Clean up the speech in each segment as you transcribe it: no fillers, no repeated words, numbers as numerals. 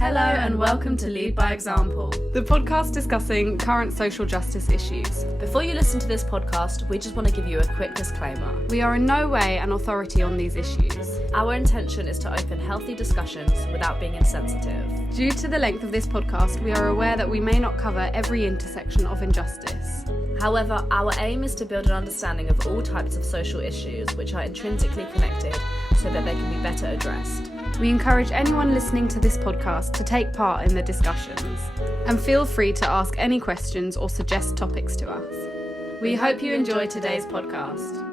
Hello and welcome to Lead by Example, the podcast discussing current social justice issues. Before you listen to this podcast, we just want to give you a quick disclaimer. We are in no way an authority on these issues. Our intention is to open healthy discussions without being insensitive. Due to the length of this podcast, we are aware that we may not cover every intersection of injustice. However, our aim is to build an understanding of all types of social issues which are intrinsically connected so that they can be better addressed. We encourage anyone listening to this podcast to take part in the discussions, and feel free to ask any questions or suggest topics to us. We hope you enjoy today's podcast.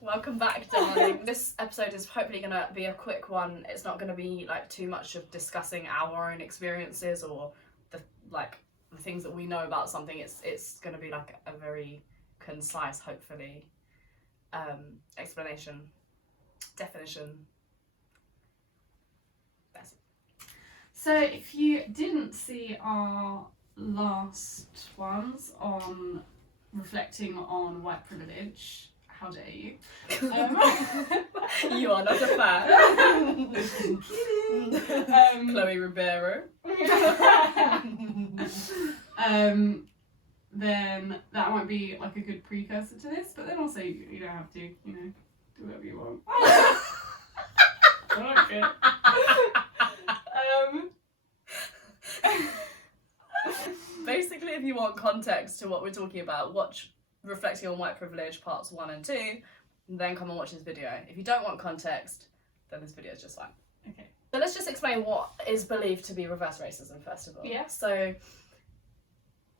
Welcome back, darling. This episode is hopefully going to be a quick one. It's not going to be like too much of discussing our own experiences or the things that we know about something. It's going to be like a very concise, hopefully, explanation, definition. That's it. So if you didn't see our last ones on reflecting on white privilege, how dare you? You are not a fan. Chloe Ribeiro. Then that might be like a good precursor to this, but then also you don't have to, do whatever you want. I don't care. Basically, if you want context to what we're talking about, watch Reflecting on White Privilege parts 1 and 2, and then come and watch this video. If you don't want context, then this video is just fine. Okay. So let's just explain what is believed to be reverse racism, first of all. Yeah. So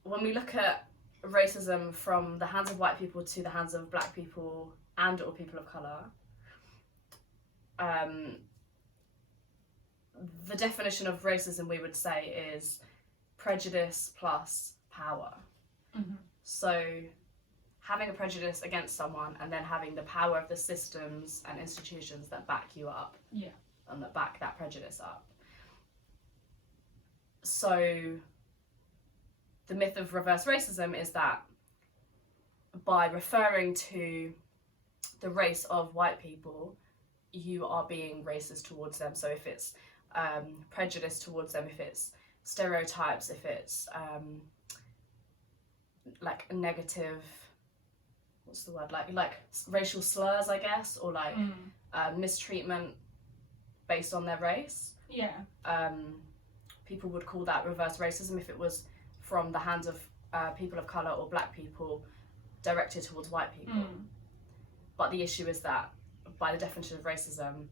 when we look at racism from the hands of white people to the hands of black people and or people of colour, the definition of racism, we would say, is prejudice plus power. Mm-hmm. So having a prejudice against someone and then having the power of the systems and institutions that back you up. Yeah. And that back that prejudice up. So the myth of reverse racism is that by referring to the race of white people, you are being racist towards them. So if it's prejudice towards them, if it's stereotypes, if it's like a negative, what's the word, like racial slurs, I guess, or like mistreatment based on their race. Yeah. People would call that reverse racism if it was from the hands of people of colour or black people directed towards white people. But the issue is that by the definition of racism,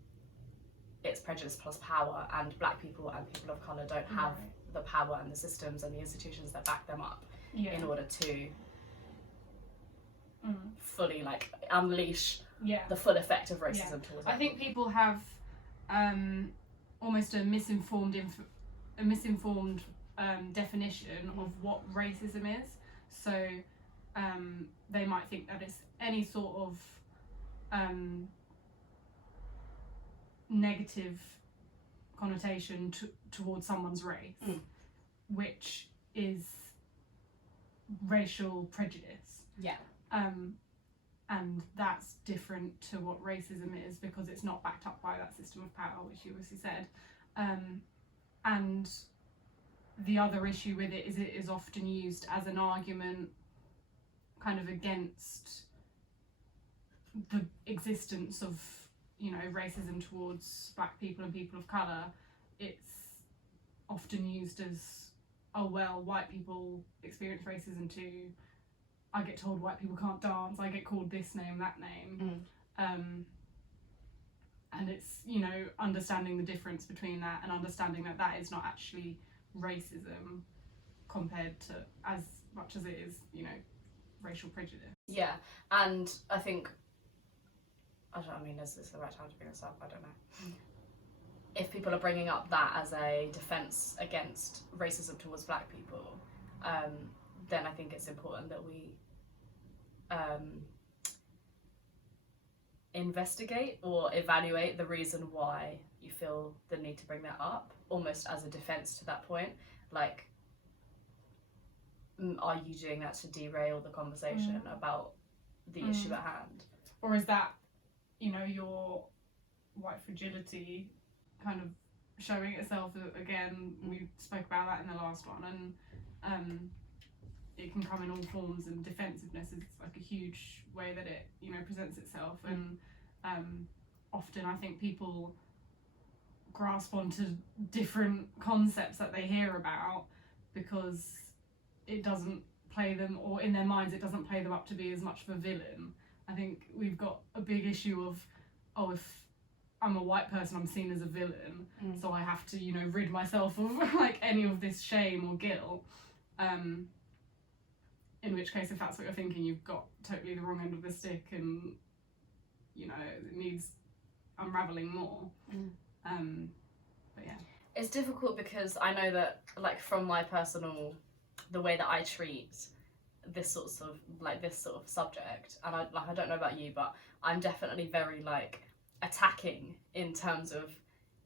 it's prejudice plus power, and black people and people of colour don't have the power and the systems and the institutions that back them up in order to fully unleash the full effect of racism towards them. I think people have almost a misinformed definition of what racism is. So they might think that it's any sort of negative connotation towards someone's race, which is racial prejudice. Yeah. And that's different to what racism is because it's not backed up by that system of power, which you obviously said. And the other issue with it is often used as an argument kind of against the existence of, racism towards black people and people of colour. It's often used as, oh well, white people experience racism too. I get told white people can't dance, I get called this name, that name. And it's, understanding the difference between that and understanding that that is not actually racism compared to as much as it is, racial prejudice. Yeah, and I think, is this the right time to bring this up? I don't know. If people are bringing up that as a defence against racism towards black people, then I think it's important that we investigate or evaluate the reason why you feel the need to bring that up, almost as a defence to that point. Like, are you doing that to derail the conversation about the issue at hand? Or is that your white fragility kind of showing itself again. We spoke about that in the last one, and it can come in all forms, and defensiveness is like a huge way that it presents itself. And often I think people grasp onto different concepts that they hear about because it doesn't play them, or in their minds it doesn't play them up to be as much of a villain. I think we've got a big issue of, if I'm a white person, I'm seen as a villain, so I have to rid myself of like any of this shame or guilt, in which case, if that's what you're thinking, you've got totally the wrong end of the stick, and it needs unraveling more. But yeah, it's difficult because I know that, like, from my personal, the way that I treat this sort of subject, and I don't know about you, but I'm definitely very like attacking in terms of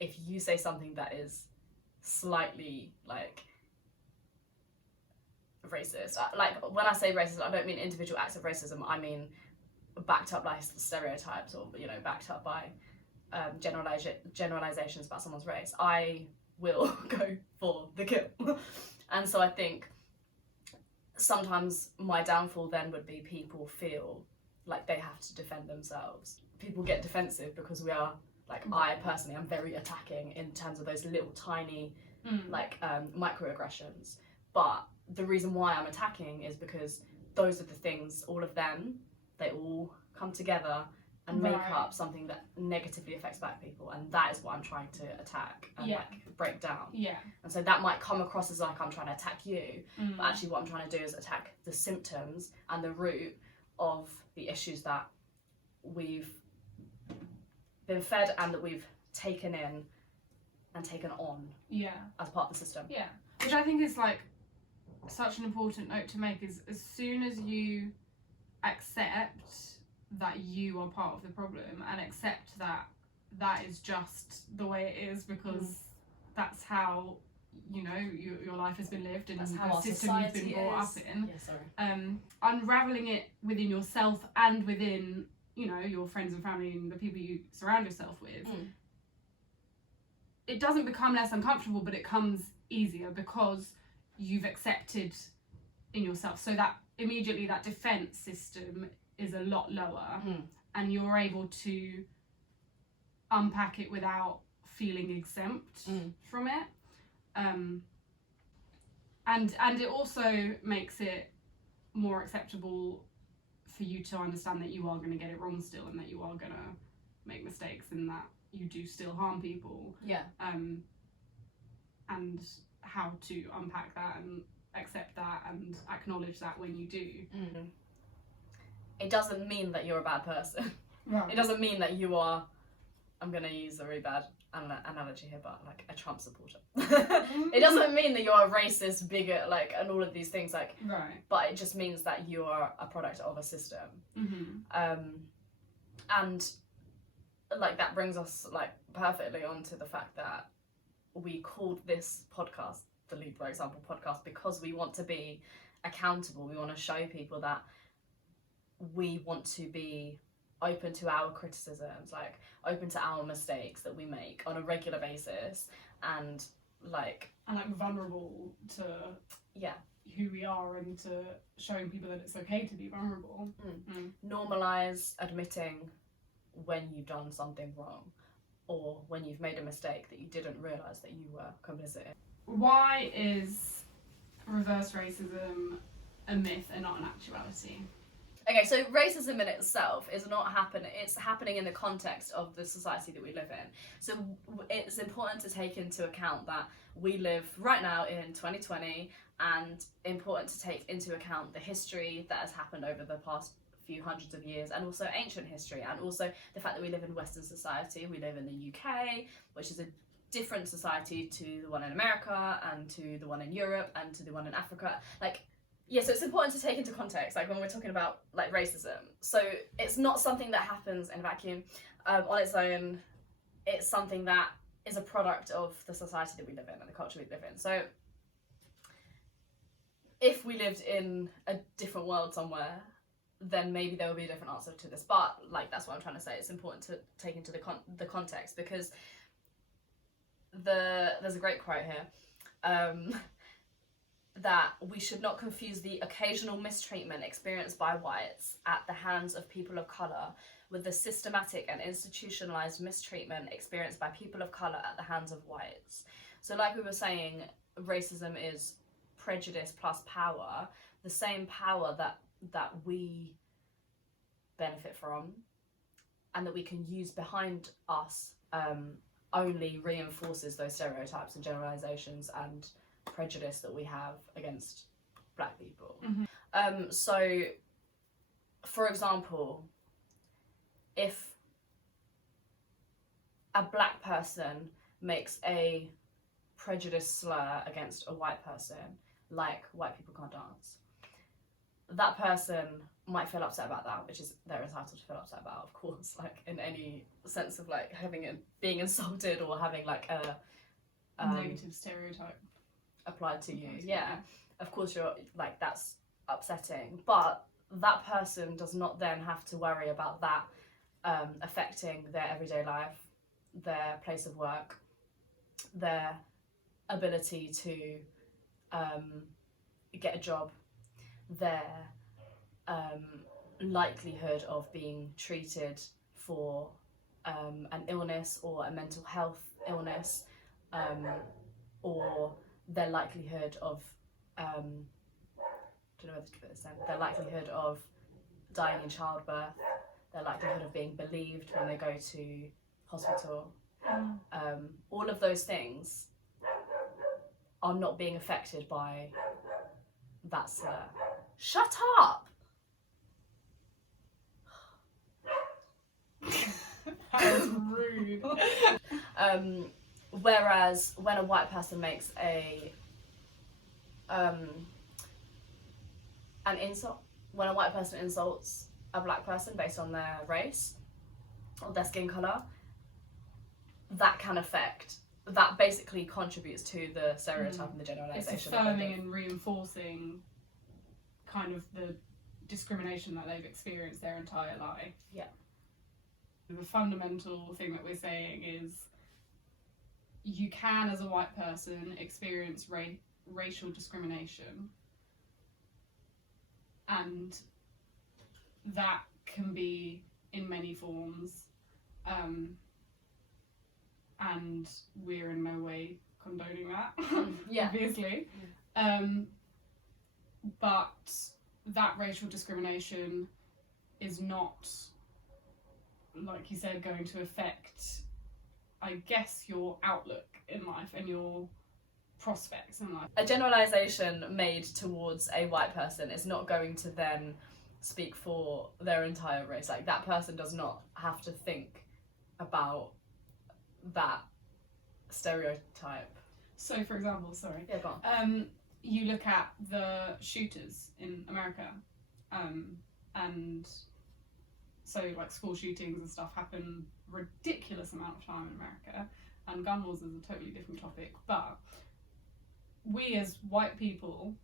if you say something that is slightly like racist. Like, when I say racist, I don't mean individual acts of racism. I mean backed up by stereotypes, or backed up by generalizations about someone's race. I will go for the kill. And so I think sometimes my downfall then would be people feel like they have to defend themselves. People get defensive because we are, like, I personally am very attacking in terms of those little tiny microaggressions. But the reason why I'm attacking is because those are the things, all of them, they all come together and make up something that negatively affects black people, and that is what I'm trying to attack and break down. And so that might come across as like I'm trying to attack you, but actually what I'm trying to do is attack the symptoms and the root of the issues that we've been fed and that we've taken in and taken on as part of the system. Which I think is like such an important note to make, is as soon as you accept that you are part of the problem and accept that that is just the way it is, because that's how your life has been lived, and the system you've been brought up in. Unraveling it within yourself and within your friends and family and the people you surround yourself with, it doesn't become less uncomfortable, but it comes easier because you've accepted in yourself. So that immediately that defense system is a lot lower, and you're able to unpack it without feeling exempt from it. And it also makes it more acceptable for you to understand that you are going to get it wrong still, and that you are going to make mistakes, and that you do still harm people. And how to unpack that and accept that and acknowledge that when you do. It doesn't mean that you're a bad person. It doesn't mean that you are, I'm going to use a really bad analogy here, but like a Trump supporter. It doesn't mean that you're a racist, bigot, like, and all of these things, like, but it just means that you are a product of a system. And like that brings us like perfectly onto the fact that we called this podcast the Lead by Example podcast because we want to be accountable. We want to show people that we want to be open to our criticisms, like open to our mistakes that we make on a regular basis, and vulnerable to who we are, and to showing people that it's okay to be vulnerable. Normalize admitting when you've done something wrong, or when you've made a mistake that you didn't realise that you were complicit in. Why is reverse racism a myth and not an actuality? Okay, so racism in itself is not happening, it's happening in the context of the society that we live in. So it's important to take into account that we live right now in 2020, and important to take into account the history that has happened over the past few hundreds of years, and also ancient history, and also the fact that we live in Western society. We live in the UK, which is a different society to the one in America, and to the one in Europe, and to the one in Africa. So it's important to take into context, like when we're talking about like racism. So it's not something that happens in a vacuum on its own. It's something that is a product of the society that we live in and the culture we live in. So if we lived in a different world somewhere, then maybe there will be a different answer to this. But like, that's what I'm trying to say. It's important to take into the context, because there's a great quote here, that we should not confuse the occasional mistreatment experienced by whites at the hands of people of colour with the systematic and institutionalized mistreatment experienced by people of colour at the hands of whites. So like we were saying, racism is prejudice plus power, the same power that we benefit from and that we can use behind us, only reinforces those stereotypes and generalizations and prejudice that we have against black people. So for example, if a black person makes a prejudice slur against a white person, like white people can't dance, that person might feel upset about that, which is they're entitled to feel upset about, of course, like in any sense of like being insulted or having like a negative stereotype applied to you. Yeah, of course you're like, that's upsetting, but that person does not then have to worry about that affecting their everyday life, their place of work, their ability to get a job, their likelihood of being treated for an illness or a mental health illness, or their likelihood of don't know whether to put this in, their likelihood of dying in childbirth, their likelihood of being believed when they go to hospital. All of those things are not being affected by that slur. Shut up! That was rude. Whereas when a white person makes an insult, when a white person insults a black person based on their race or their skin colour, that can affect, that basically contributes to the stereotype and the generalisation. It's affirming and reinforcing kind of the discrimination that they've experienced their entire life. Yeah. The fundamental thing that we're saying is you can, as a white person, experience racial discrimination, and that can be in many forms, and we're in no way condoning that, Yeah. obviously. But that racial discrimination is not, like you said, going to affect, I guess, your outlook in life and your prospects in life. A generalisation made towards a white person is not going to then speak for their entire race. Like, that person does not have to think about that stereotype. So, for example, sorry. Yeah, go on. You look at the shooters in America, and so like school shootings and stuff happen ridiculous amount of time in America, and gun wars is a totally different topic, but we as white people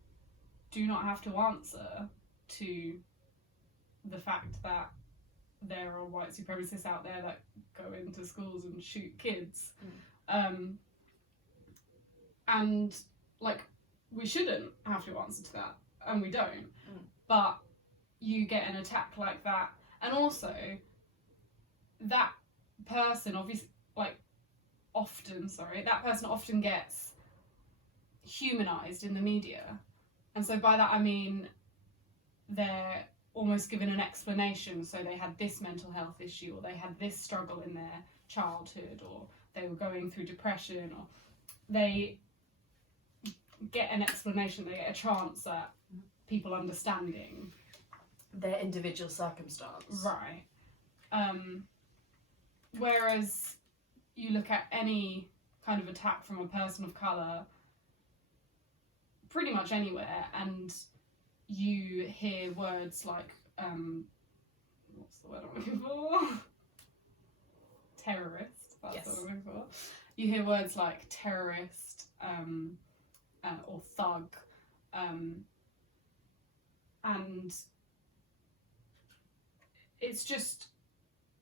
do not have to answer to the fact that there are white supremacists out there that go into schools and shoot kids. And like, we shouldn't have to answer to that, and we don't. But you get an attack like that, and also that person often gets humanized in the media, and so by that I mean they're almost given an explanation. So they had this mental health issue, or they had this struggle in their childhood, or they were going through depression, or they get an explanation, they get a chance at people understanding their individual circumstance. Right. Whereas you look at any kind of attack from a person of colour pretty much anywhere, and you hear words like what's the word I'm looking for? Terrorist. That's Yes. what I'm looking for. You hear words like terrorist, or thug, and it's just,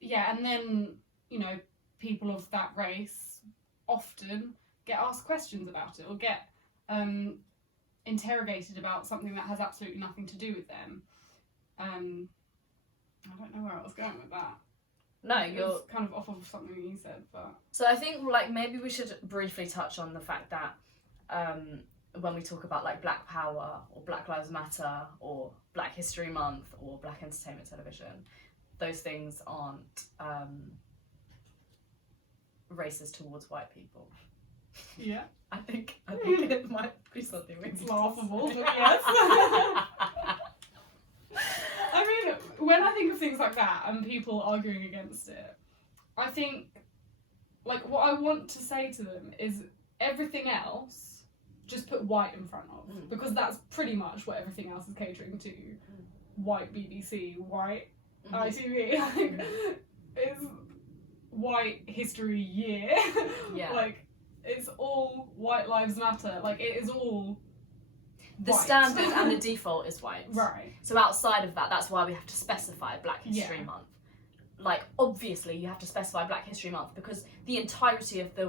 yeah, and then, you know, people of that race often get asked questions about it or get interrogated about something that has absolutely nothing to do with them. I don't know where I was going with that. No, you're kind of off of something you said, but... So I think, like, maybe we should briefly touch on the fact that when we talk about, like, Black Power or Black Lives Matter or Black History Month or Black Entertainment Television, those things aren't racist towards white people. Yeah. I think it might be something it's laughable, but yes. I mean, when I think of things like that and people arguing against it, I think, like, what I want to say to them is everything else, just put white in front of, because that's pretty much what everything else is catering to. White BBC, white ITV, like, it's white history year. Yeah. Like, it's all White Lives Matter. Like, it is all the white. standard and the default is white. Right. So outside of that, that's why we have to specify Black History Month. Like, obviously you have to specify Black History Month because the entirety of the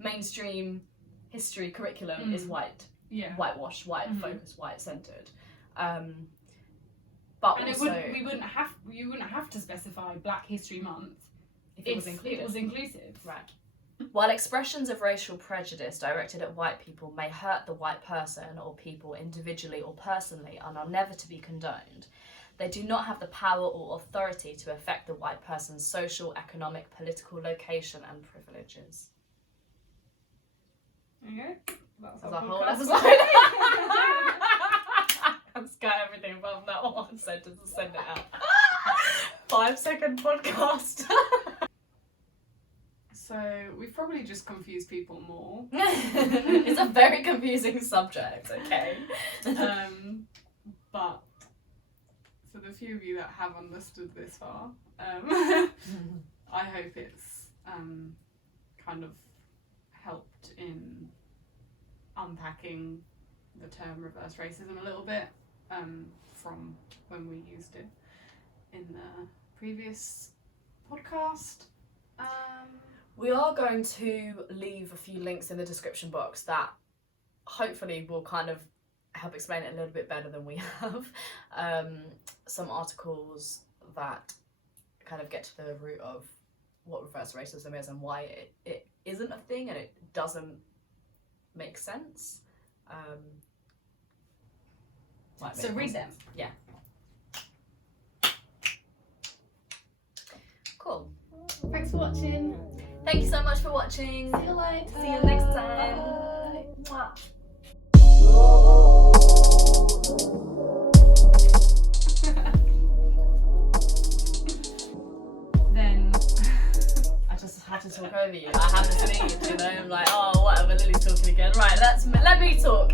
mainstream history curriculum is white. Yeah. Whitewashed, white focused, white centered. But and also, you wouldn't have to specify Black History Month if it was inclusive. Right. While expressions of racial prejudice directed at white people may hurt the white person or people individually or personally and are never to be condoned, they do not have the power or authority to affect the white person's social, economic, political location and privileges. Okay. That's our whole podcast. episode. Let's cut everything above that one sentence and send it out. 5-second podcast. So we've probably just confused people more. It's a very confusing subject, okay? But for the few of you that have understood this far, I hope it's kind of helped in unpacking the term reverse racism a little bit from when we used it in the previous podcast. We are going to leave a few links in the description box that hopefully will kind of help explain it a little bit better than we have. Some articles that kind of get to the root of what reverse racism is and why it isn't a thing and it doesn't make sense. So read them. Yeah. Cool. Thanks for watching. Thank you so much for watching. See you later. See you next time. Mwah. Then I just had to talk over you. I have this lead, you know. I'm like, oh, whatever. Lily's talking again. Right, let me talk.